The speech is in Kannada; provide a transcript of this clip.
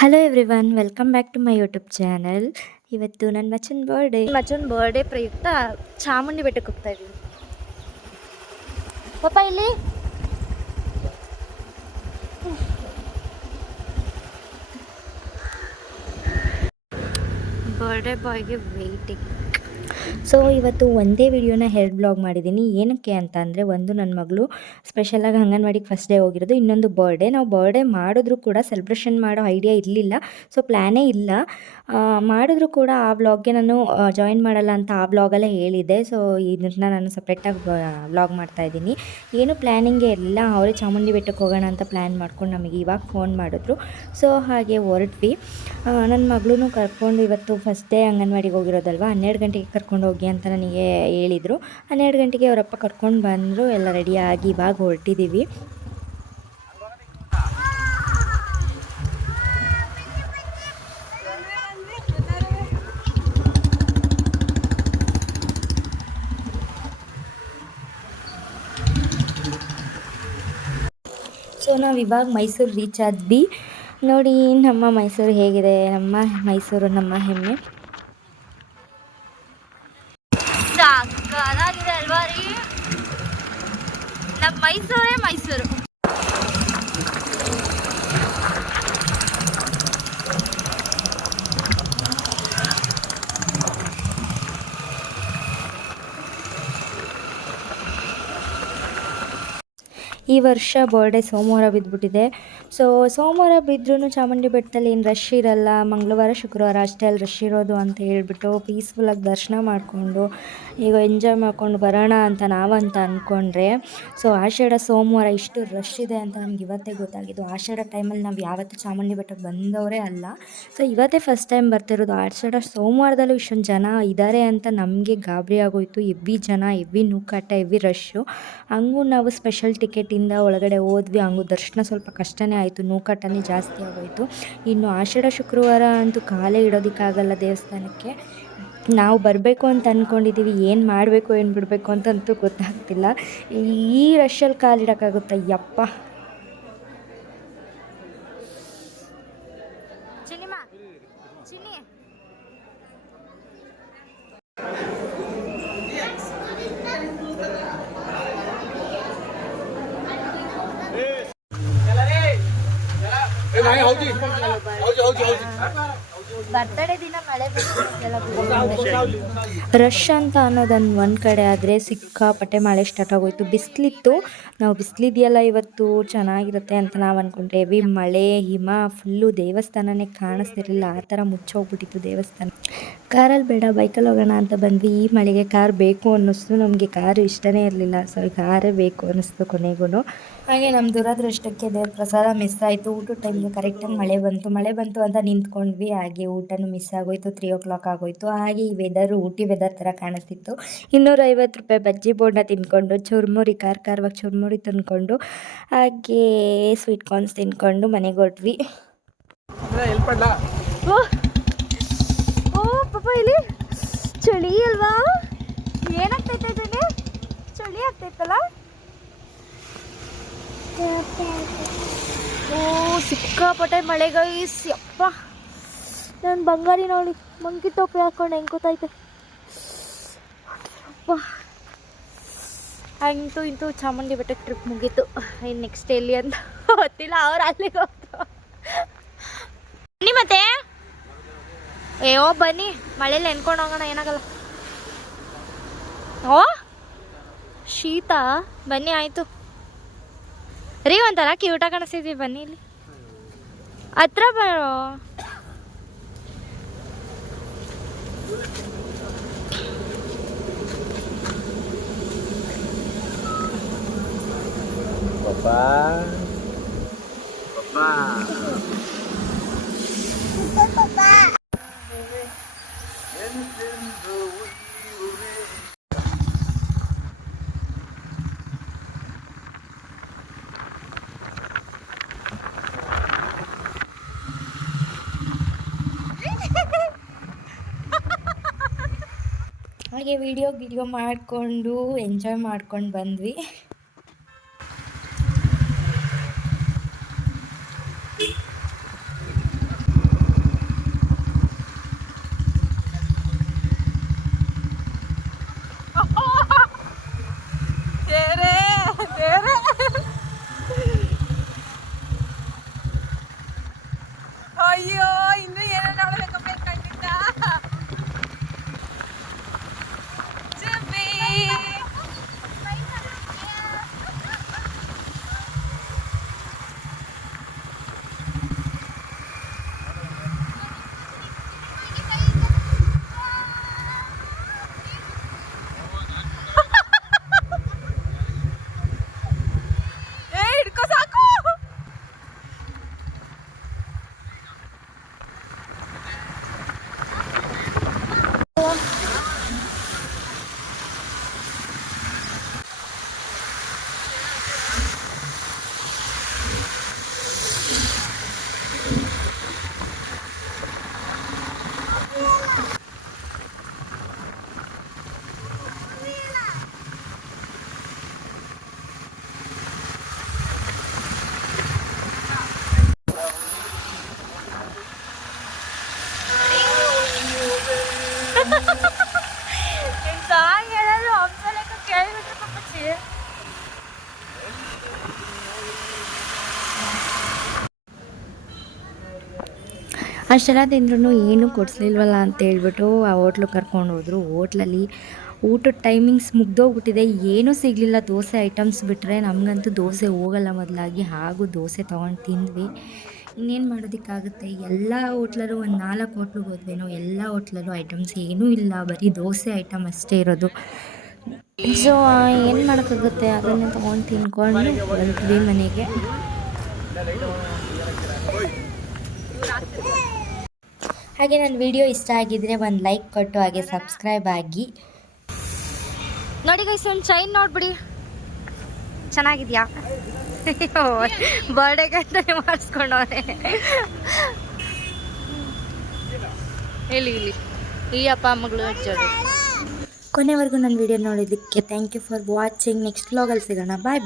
Hello everyone welcome back to my YouTube channel ಇವತ್ತು ನನ್ನ ಮಚ್ಚನ ಬರ್ಡೇ ಮಚ್ಚನ ಬರ್ಡೇ ಪ್ರಯುಕ್ತ ಚಾಮುಂಡಿ ಬೆಟ್ಟಕ್ಕೆ ಹೋಗ್ತಾ ಇದ್ದೀವಿ ಪಾಪ ಇಲ್ಲಿ? ಬರ್ಡೇ ಬಾಯ್ಗೆ ವೆಯ್ಟಿಂಗ್ ಸೊ ಇವತ್ತು ಒಂದೇ ವಿಡಿಯೋನ ಎರಡು ಬ್ಲಾಗ್ ಮಾಡಿದ್ದೀನಿ. ಏನಕ್ಕೆ ಅಂತ ಅಂದರೆ, ಒಂದು ನನ್ನ ಮಗಳು ಸ್ಪೆಷಲಾಗಿ ಅಂಗನವಾಡಿಗೆ ಫಸ್ಟ್ ಡೇ ಹೋಗಿರೋದು. ಇನ್ನೊಂದು ಬರ್ಡೇ ನಾವು ಬರ್ಡೇ ಮಾಡಿದ್ರು ಕೂಡ ಸೆಲೆಬ್ರೇಷನ್ ಮಾಡೋ ಐಡಿಯಾ ಇರಲಿಲ್ಲ. ಸೊ ಪ್ಲ್ಯಾನೇ ಇಲ್ಲ. ಮಾಡಿದ್ರೂ ಕೂಡ ಆ ಬ್ಲಾಗ್ಗೆ ನಾನು ಜಾಯಿನ್ ಮಾಡಲ್ಲ ಅಂತ ಆ ಬ್ಲಾಗಲ್ಲೇ ಹೇಳಿದ್ದೆ. ಸೊ ಇದನ್ನ ನಾನು ಸಪ್ರೇಟಾಗಿ ಬ್ಲಾಗ್ ಮಾಡ್ತಾ ಇದ್ದೀನಿ. ಏನು ಪ್ಲ್ಯಾನಿಂಗೇ ಇರಲಿಲ್ಲ. ಅವರೇ ಚಾಮುಂಡಿ ಬೆಟ್ಟಕ್ಕೆ ಹೋಗೋಣ ಅಂತ ಪ್ಲ್ಯಾನ್ ಮಾಡ್ಕೊಂಡು ನಮಗೆ ಇವಾಗ ಫೋನ್ ಮಾಡಿದ್ರು. ಸೊ ಹಾಗೆ ಹೊರಟ್ವಿ. ನನ್ನ ಮಗಳೂ ಕರ್ಕೊಂಡು ಇವತ್ತು ಫಸ್ಟ್ ಡೇ ಅಂಗನವಾಡಿಗೆ ಹೋಗಿರೋದಲ್ವ? ಹನ್ನೆರಡು ಗಂಟೆಗೆ ಕರ್ಕೊಂಡು ಹೋಗಿ ಅಂತ ನನಗೆ ಹೇಳಿದರು. ಹನ್ನೆರಡು ಗಂಟೆಗೆ ಅವರಪ್ಪ ಕರ್ಕೊಂಡು ಬಂದರು. ಎಲ್ಲ ರೆಡಿಯಾಗಿ ಇವಾಗ ಹೊರಟಿದ್ದೀವಿ ಸೊ ನಾವು ಇವಾಗ ಮೈಸೂರು ರೀಚ್ ಆದ್ವಿ ನೋಡಿ, ನಮ್ಮ ಮೈಸೂರು ಹೇಗಿದೆ? ನಮ್ಮ ಮೈಸೂರು, ನಮ್ಮ ಹೆಮ್ಮೆ ಸಾಕಾಗಿದೆ ಅಲ್ವಾ ರೀ ನಮ್ಮ ಮೈಸೂರೇ ಮೈಸೂರು ಈ ವರ್ಷ ಬರ್ಡೇ ಸೋಮವಾರ ಬಿದ್ದುಬಿಟ್ಟಿದೆ ಸೊ ಸೋಮವಾರ ಬಿದ್ದರೂ ಚಾಮುಂಡಿ ಬೆಟ್ಟದಲ್ಲಿ ಏನು ರಶ್ ಇರಲ್ಲ, ಮಂಗಳವಾರ, ಶುಕ್ರವಾರ ಅಷ್ಟೇ ಅಲ್ಲಿ ರಶ್ ಇರೋದು ಅಂತ ಹೇಳಿಬಿಟ್ಟು ಪೀಸ್ಫುಲ್ಲಾಗಿ ದರ್ಶನ ಮಾಡಿಕೊಂಡು, ಈಗ ಎಂಜಾಯ್ ಮಾಡ್ಕೊಂಡು ಬರೋಣ ಅಂತ ನಾವಂತ ಅಂದ್ಕೊಂಡ್ರೆ ಸೊ ಆಷಾಢ ಸೋಮವಾರ ಇಷ್ಟು ರಶ್ ಇದೆ ಅಂತ ನಮ್ಗೆ ಇವತ್ತೇ ಗೊತ್ತಾಗಿದ್ದು. ಆಷಾಢ ಟೈಮಲ್ಲಿ ನಾವು ಯಾವತ್ತೂ ಚಾಮುಂಡಿ ಬೆಟ್ಟಕ್ಕೆ ಬಂದವರೇ ಅಲ್ಲ. ಸೊ ಇವತ್ತೇ ಫಸ್ಟ್ ಟೈಮ್ ಬರ್ತಿರೋದು ಆಷಾಢ ಸೋಮವಾರದಲ್ಲೂ ಇಷ್ಟೊಂದು ಜನ ಇದ್ದಾರೆ ಅಂತ ನಮಗೆ ಗಾಬರಿ ಆಗೋಯ್ತು. ಎಬ್ಬಿ ಜನ ಎಬ್ಬಿ ನೂಕಾಟ ಎಬ್ಬಿ ರಶ್ಶು ಹಂಗೂ ನಾವು ಸ್ಪೆಷಲ್ ಟಿಕೆಟಿಂದ ಒಳಗಡೆ ಹೋದ್ವಿ ಹಂಗೂ ದರ್ಶನ ಸ್ವಲ್ಪ ಕಷ್ಟನೇ ಆಯಿತು ನೂಕಾಟನೇ ಜಾಸ್ತಿ ಆಗೋಯಿತು. ಇನ್ನು ಆಷಾಢ ಶುಕ್ರವಾರ ಅಂತೂ ಕಾಲೇ ಇಡೋದಕ್ಕಾಗಲ್ಲ ದೇವಸ್ಥಾನಕ್ಕೆ. ನಾವು ಬರಬೇಕು ಅಂತ ಅಂದ್ಕೊಂಡಿದ್ದೀವಿ ಏನು ಮಾಡಬೇಕು, ಏನು ಬಿಡಬೇಕು ಅಂತಂತೂ ಗೊತ್ತಾಗ್ತಿಲ್ಲ. ಈ ರಶಲ್ಲಿ ಕಾಲಿಡೋಕ್ಕಾಗುತ್ತಾ? ಯಪ್ಪ ರಶ್ ಅಂತ ಅನ್ನೋದನ್ನು ಒಂದು ಕಡೆ ಆದರೆ ಸಿಕ್ಕಾಪಟ್ಟೆ ಮಳೆ ಸ್ಟಾರ್ಟ್ ಆಗೋಯ್ತು. ಬಿಸಿಲಿತ್ತು. ನಾವು ಬಿಸಿಲಿದೆಯಲ್ಲ ಇವತ್ತು, ಚೆನ್ನಾಗಿರುತ್ತೆ ಅಂತ ನಾವು ಅಂದ್ಕೊಂಡ್ರೆ ಹೆವಿ ಮಳೆ, ಹಿಮ ಫುಲ್ಲು ದೇವಸ್ಥಾನನೇ ಕಾಣಿಸ್ತಿರಲಿಲ್ಲ. ಆ ಥರ ಮುಚ್ಚೋಗ್ಬಿಟ್ಟಿತ್ತು ದೇವಸ್ಥಾನ. ಕಾರಲ್ಲಿ ಬೇಡ, ಬೈಕಲ್ಲಿ ಹೋಗೋಣ ಅಂತ ಬಂದ್ವಿ. ಈ ಮಳೆಗೆ ಕಾರ್ ಬೇಕು ಅನ್ನಿಸ್ತು. ನಮಗೆ ಕಾರು ಇಷ್ಟನೇ ಇರಲಿಲ್ಲ. ಸೊ ಕಾರೇ ಬೇಕು ಅನ್ನಿಸ್ತು ಕೊನೆಗೂ. ಹಾಗೆ ನಮ್ಮ ದುರದೃಷ್ಟಕ್ಕೆ ದೇವ್ರ ಪ್ರಸಾದ ಮಿಸ್ ಆಯಿತು. ಊಟದ ಟೈಮ್ಗೆ ಕರೆಕ್ಟಾಗಿ ಮಳೆ ಬಂತು. ಮಳೆ ಬಂತು ಅಂತ ನಿಂತ್ಕೊಂಡ್ವಿ. ಹಾಗೆ ಊಟನೂ ಮಿಸ್ ಆಗೋಯ್ತು. ತ್ರೀ ಓ ಕ್ಲಾಕ್ ಆಗೋಯ್ತು. ಹಾಗೆ ಈ ವೆದರು ಊಟಿ ವೆದರ್ ಥರ ಕಾಣಿಸ್ತಿತ್ತು. ಇನ್ನೂರೈವತ್ತು ರೂಪಾಯಿ ಬಜ್ಜಿ ಬೋಂಡ ತಿನ್ಕೊಂಡು ಚುರ್ಮುರಿ ಕಾರ್ ಖಾರವಾಗಿ ಚುರ್ಮುರಿ ತಿನ್ಕೊಂಡು ಹಾಗೆ ಸ್ವೀಟ್ ಕಾರ್ನ್ಸ್ ತಿನ್ಕೊಂಡು ಮನೆಗೆ ಹೊರಟ್ವಿ. ಓ ಪಾಪ ಇಲ್ಲಿ ಚಳಿ ಅಲ್ವಾ? ಏನಾಗ್ತೈತೆ ಚಳಿ ಆಗ್ತೈತಲ್ಲ? ಓ, ಸಿಕ್ಕಾಪಟ್ಟೆ ಗೈಸ್ ಯಪ್ಪ. ನಾನು ಬಂಗಾರಿ ನೋಡಿ, ಮಂಕಿ ಟೋಪಿ ಹಾಕೊಂಡು ಹೆಂಗೆ ಗೊತ್ತಾಯ್ತು ಅಪ್ಪ ಇಂತು ಚಾಮುಂಡಿ ಬೆಟ್ಟ ಟ್ರಿಪ್ ಮುಗೀತು. ಇನ್ನು ನೆಕ್ಸ್ಟ್ ಎಲ್ಲಿ ಅಂತ ಗೊತ್ತಿಲ್ಲ, ಅವ್ರು ಅಲ್ಲಿಗೆ ಹೋಗ್ತಾರೆ ಬನ್ನಿ ಮತ್ತೆ. ಏಯೋ ಬನ್ನಿ. ಮಳೇಲಿ ನೆನ್ಕೊಂಡು ಹೋಗೋಣ, ಏನಾಗಲ್ಲ. ಓ, ಶೀತ, ಬನ್ನಿ, ಆಯಿತು. ರೀ ಒಂಥರ ಕ್ಯೂಟ ಕಾಣಿಸ್ತಿದ್ವಿ ಬನ್ನಿ ಇಲ್ಲಿ. ಹತ್ರ ಬರೋ. ಪಪ್ಪ. ಪಪ್ಪ. ಹಾಗೆ ವಿಡಿಯೋ ಗಿಡಿಯೋ ಮಾಡಿಕೊಂಡು ಎಂಜಾಯ್ ಮಾಡ್ಕೊಂಡು ಬಂದ್ವಿ. ಅಷ್ಟೆಲ್ಲ ತಿಂದ್ರೂ ಏನೂ ಕೊಡಿಸ್ಲಿಲ್ವಲ್ಲ ಅಂತ ಹೇಳ್ಬಿಟ್ಟು ಆ ಹೋಟ್ಲಿಗೆ ಕರ್ಕೊಂಡು ಹೋದ್ರು. ಹೋಟ್ಲಲ್ಲಿ ಊಟದ ಟೈಮಿಂಗ್ಸ್ ಮುಗ್ದೋಗ್ಬಿಟ್ಟಿದೆ. ಏನೂ ಸಿಗಲಿಲ್ಲ. ದೋಸೆ ಐಟಮ್ಸ್ ಬಿಟ್ಟರೆ ನಮಗಂತೂ ದೋಸೆ ಹೋಗಲ್ಲ ಮೊದಲಾಗಿ. ಹಾಗೂ ದೋಸೆ ತೊಗೊಂಡು ತಿಂದ್ವಿ. ಇನ್ನೇನು ಮಾಡೋದಕ್ಕಾಗುತ್ತೆ? ಎಲ್ಲ ಹೋಟ್ಲಲ್ಲೂ ಒಂದು ನಾಲ್ಕು ಹೋಟ್ಲಿಗೆ ಹೋದ್ವೇನೋ ಎಲ್ಲ ಹೋಟ್ಲಲ್ಲೂ ಐಟಮ್ಸ್ ಏನೂ ಇಲ್ಲ. ಬರೀ ದೋಸೆ ಐಟಮ್ ಅಷ್ಟೇ ಇರೋದು. ಸೊ ಏನು ಮಾಡೋಕ್ಕಾಗುತ್ತೆ? ಅದನ್ನು ತೊಗೊಂಡು ತಿನ್ಕೊಂಡು ಹೊರಟ್ವಿ ಮನೆಗೆ. ಹಾಗೆ ನನ್ನ ವಿಡಿಯೋ ಇಷ್ಟ ಆಗಿದ್ರೆ ಒಂದು ಲೈಕ್ ಕೊಟ್ಟು ಹಾಗೆ ಸಬ್ಸ್ಕ್ರೈಬ್ ಆಗಿ. ನೋಡಿ ಗೈಸ್ ಒಂದು ಚೈನ್ ನೋಡ್ಬಿಡಿ. ಚೆನ್ನಾಗಿದ್ಯಾ? ಬರ್ಡೇಗೆ ಅಂತಾನೆ ಮಾಡಿಸ್ಕೊಂಡವ್ರೆ. ಇಲ್ಲಿ ಇಲ್ಲಿ. ಈ ಅಪ್ಪ ಅಮ್ಮಗಳು ಹಚ್ಚೋದು ಕೊನೆವರೆಗೂ ನನ್ನ ವಿಡಿಯೋ ನೋಡಿದ್ದಕ್ಕೆ thank you for watching next ವ್ಲಾಗಲ್ಲಿ ಸಿಗೋಣ. ಬಾಯ್